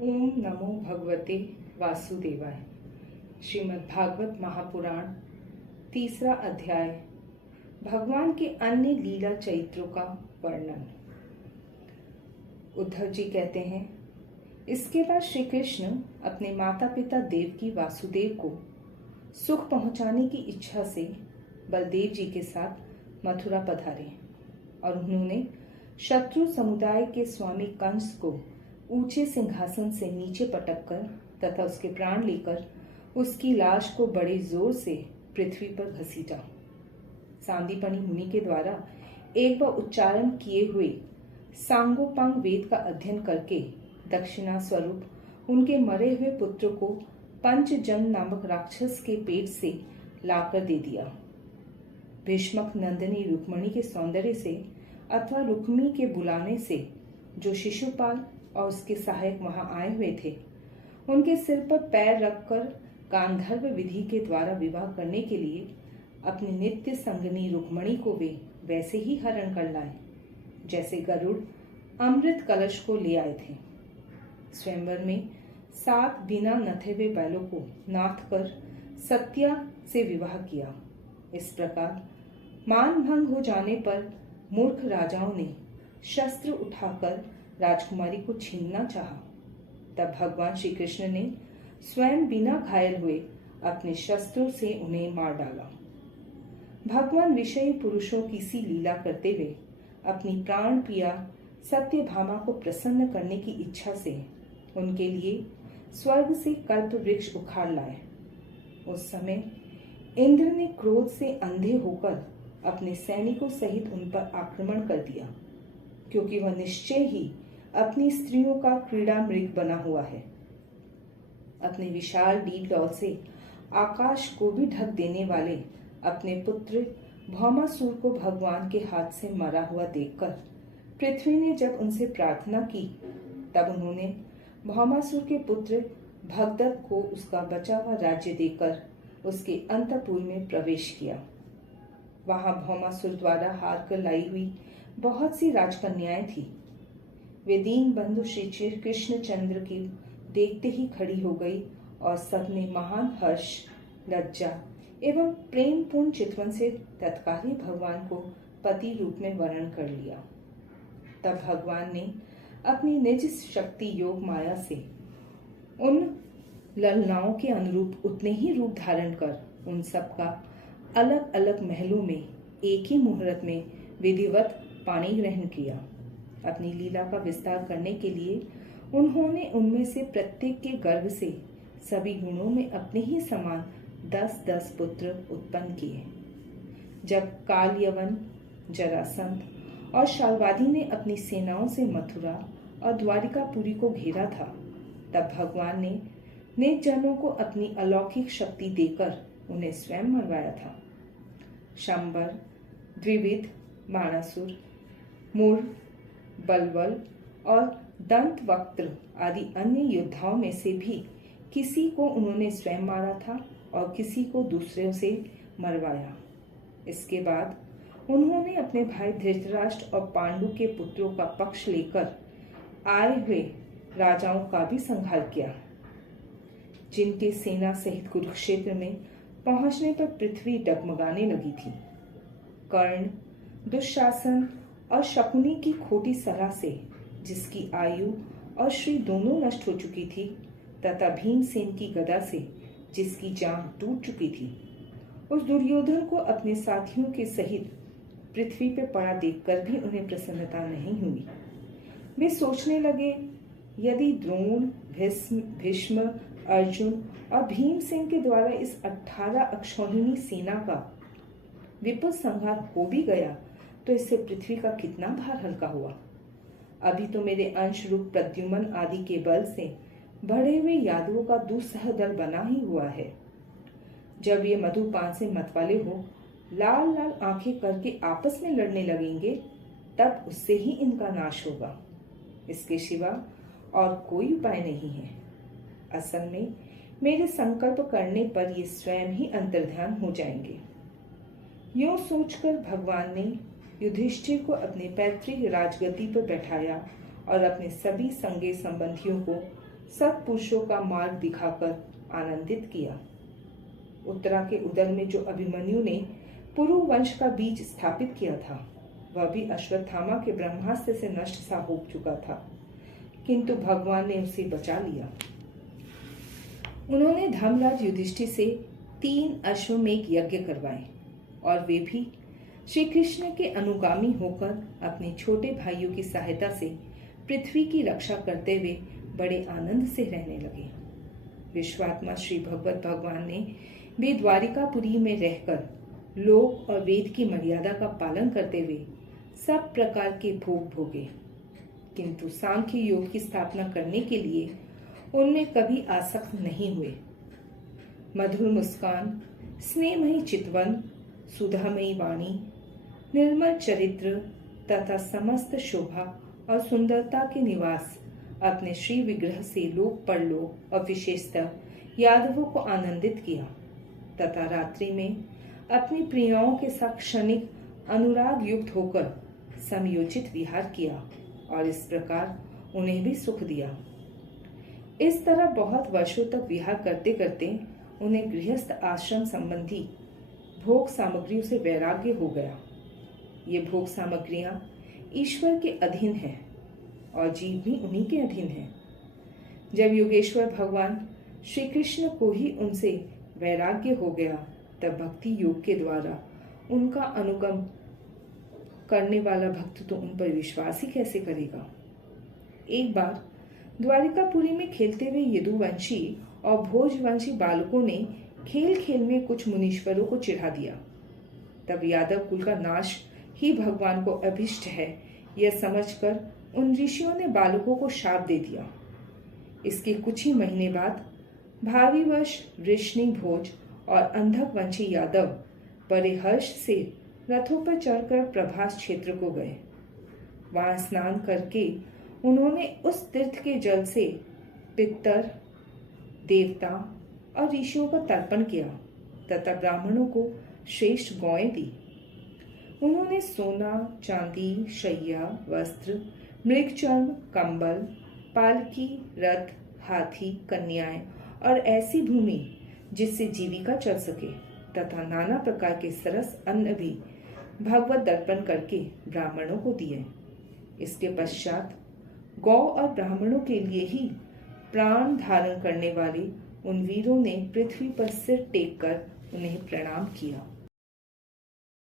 ओम नमो भगवते वासुदेवाय। श्रीमद् भागवत महापुराण तीसरा अध्याय। भगवान के अन्य लीला चरित्रों का वर्णन। उद्धव जी कहते हैं, इसके बाद श्री कृष्ण अपने माता पिता देवकी वासुदेव को सुख पहुंचाने की इच्छा से बलदेव जी के साथ मथुरा पधारे और उन्होंने शत्रु समुदाय के स्वामी कंस को ऊंचे सिंहासन से नीचे पटककर तथा उसके प्राण लेकर उसकी लाश को बड़े जोर से पृथ्वी पर घसीटा। सांदीपनि मुनि के द्वारा एक बार उच्चारण किए हुए सांगोपांग वेद का अध्ययन करके दक्षिणा स्वरूप उनके मरे हुए पुत्र को पंचजन नामक राक्षस के पेट से लाकर दे दिया। भीष्मक नंदिनी रुक्मणी के सौंदर्य से अथवा रुक्मी के बुलाने से जो शिशुपाल और उसके सहायक वहां आए हुए थे, उनके सिर पर पैर रखकर गांधर्व विधि के द्वारा विवाह करने के लिए अपनी नित्य संगनी रुक्मणी को वे वैसे ही हरण कर लाए जैसे गरुड़ अमृत कलश को ले आए थे। स्वयंवर में 7 बिना नथे हुए बैलों को नाथ कर सत्या से विवाह किया। इस प्रकार मान भंग हो जाने पर मूर्ख राजाओं ने शस्त्र उठाकर राजकुमारी को छीनना चाहा। तब भगवान श्री कृष्ण ने स्वयं बिना घायल हुए अपने शस्त्रों से उन्हें मार डाला। भगवान विषयी पुरुषों की सी लीला करते हुए अपनी प्राण प्रिया सत्यभामा को प्रसन्न करने की इच्छा से उनके लिए स्वर्ग से कल्प वृक्ष उखाड़ लाए। उस समय इंद्र ने क्रोध से अंधे होकर अपने सैनिकों सहित उन पर आक्रमण कर दिया, क्योंकि वह निश्चय ही अपनी स्त्रियों का क्रीड़ा मृग बना हुआ है। अपने विशाल डीडौल से आकाश को भी ढक देने वाले अपने पुत्र भौमासुर को भगवान के हाथ से मरा हुआ देखकर पृथ्वी ने जब उनसे प्रार्थना की, तब उन्होंने भौमासुर के पुत्र भगदत्त को उसका बचा हुआ राज्य देकर उसके अंतपुर में प्रवेश किया। वहां भौमासुर द्वारा हार कर लाई हुई बहुत सी राजकन्याएं थी। वे दीन बंधु श्री कृष्ण चंद्र की देखते ही खड़ी हो गई और सबने महान हर्ष, लज्जा एवं प्रेम पूर्ण चितवन से तत्काल ही भगवान को पति रूप में वर्ण कर लिया। तब भगवान ने अपनी निज शक्ति योग माया से उन ललनाओं के अनुरूप उतने ही रूप धारण कर उन सबका अलग अलग महलों में एक ही मुहूर्त में विधिवत पाणी ग्रहण किया। अपनी लीला का विस्तार करने के लिए उन्होंने उनमें से प्रत्येक के गर्भ से सभी गुणों में अपने ही समान 10-10 पुत्र उत्पन्न किए। जब काल यवन, जरासंध और शाल्वादी ने अपनी सेनाओं से मथुरा और द्वारिकापुरी को घेरा था, तब भगवान ने निज जनों को अपनी अलौकिक शक्ति देकर उन्हें स्वयं मरवाया था। शंबर, द्विविध, बाणासुर, मूर, बलवल और दंतवक्त्र आदि अन्य योद्धाओं में से भी किसी को उन्होंने स्वयं मारा था और किसी को दूसरों से मरवाया। इसके बाद उन्होंने अपने भाई धृतराष्ट्र और पांडु के पुत्रों का पक्ष लेकर आए हुए राजाओं का भी संहार किया, जिनके सेना सहित कुरुक्षेत्र में पहुंचने पर पृथ्वी डगमगाने लगी थी। कर्ण, दुशासन और शकुनी की खोटी सलाह से जिसकी आयु और श्री दोनों नष्ट हो चुकी थी, तथा भीमसेन की गदा से जिसकी जान टूट चुकी थी, उस दुर्योधन को अपने साथियों के सहित पृथ्वी पर पड़ा देखकर भी उन्हें प्रसन्नता नहीं हुई। वे सोचने लगे, यदि द्रोण, भीष्म, अर्जुन और भीमसेन के द्वारा इस 18 अक्षौहिणी सेना का विपुल संहार हो भी गया तो इससे पृथ्वी का कितना भार हल्का हुआ। अभी तो मेरे अंश रूप प्रद्युम्न आदि के बल से बढ़े हुए यादवों का दुस्सह दल बना ही हुआ है। जब ये मधुपान से मतवाले हो लाल लाल आंखें करके आपस में लड़ने लगेंगे, तब उससे ही इनका नाश होगा। इसके सिवा और कोई उपाय नहीं है। असल में मेरे संकल्प करने पर ये स्वयं ही अंतर्ध्यान हो जाएंगे। यूं सोचकर भगवान ने युधिष्ठिर को अपने पैतृक राजगद्दी पर बैठाया और अपने सभी संगे संबंधियों को सत्पुरुषों का मार्ग दिखाकर आनंदित किया। उत्तरा के उदर में जो अभिमन्यु ने पुरु वंश का बीज स्थापित किया था, वह भी अश्वत्थामा के ब्रह्मास्त्र से नष्ट सा हो चुका था, किंतु भगवान ने उसे बचा लिया। उन्होंने धर्मराज युधिष्ठिर से 3 अश्वमेध यज्ञ करवाए और वे भी श्री कृष्ण के अनुगामी होकर अपने छोटे भाइयों की सहायता से पृथ्वी की रक्षा करते हुए बड़े आनंद से रहने लगे। विश्वात्मा श्री भगवत भगवान ने वे द्वारिकापुरी में रहकर लोक और वेद की मर्यादा का पालन करते हुए सब प्रकार के भोग भोगे, किंतु सांख्य योग की स्थापना करने के लिए उनमें कभी आसक्त नहीं हुए। मधुर मुस्कान, स्नेहमयी चितवन, सुधामयी वाणी, निर्मल चरित्र तथा समस्त शोभा और सुंदरता के निवास अपने श्री विग्रह से लोक परलोक और विशेषतः यादवों को आनंदित किया तथा रात्रि में अपनी प्रियाओं के साथ क्षणिक अनुराग युक्त होकर समयोचित विहार किया और इस प्रकार उन्हें भी सुख दिया। इस तरह बहुत वर्षों तक विहार करते करते उन्हें गृहस्थ आश्रम संबंधी भोग सामग्रियों से वैराग्य हो गया। ये भोग सामग्रियां ईश्वर के अधीन हैं और जीव भी उन्हीं के अधीन है। जब योगेश्वर भगवान श्री कृष्ण को ही उनसे वैराग्य हो गया, तब भक्ति योग के द्वारा उनका अनुगम करने वाला भक्त तो उन पर विश्वास ही कैसे करेगा। एक बार द्वारिकापुरी में खेलते हुए यदुवंशी और भोजवंशी बालकों ने खेल खेल में कुछ मुनीश्वरों को चिढ़ा दिया। तब यादव कुल का नाश ही भगवान को अभिष्ट है, यह समझकर उन ऋषियों ने बालकों को शाप दे दिया। इसके कुछ ही महीने बाद भाविवश वृष्णि भोज और अंधक वंशी यादव बड़े हर्ष से रथों पर चढ़कर प्रभास क्षेत्र को गए। वहां स्नान करके उन्होंने उस तीर्थ के जल से पितर, देवता और ऋषियों का तर्पण किया तथा ब्राह्मणों को श्रेष्ठ गौएं दी। उन्होंने सोना, चांदी, शैया, वस्त्र, मृगचर्म, कंबल, पालकी, रथ, हाथी, कन्याएं और ऐसी भूमि जिससे जीविका चल सके तथा नाना प्रकार के सरस अन्न भी भगवत दर्पण करके ब्राह्मणों को दिए। इसके पश्चात गौ और ब्राह्मणों के लिए ही प्राण धारण करने वाले उन वीरों ने पृथ्वी पर सिर टेक कर उन्हें प्रणाम किया।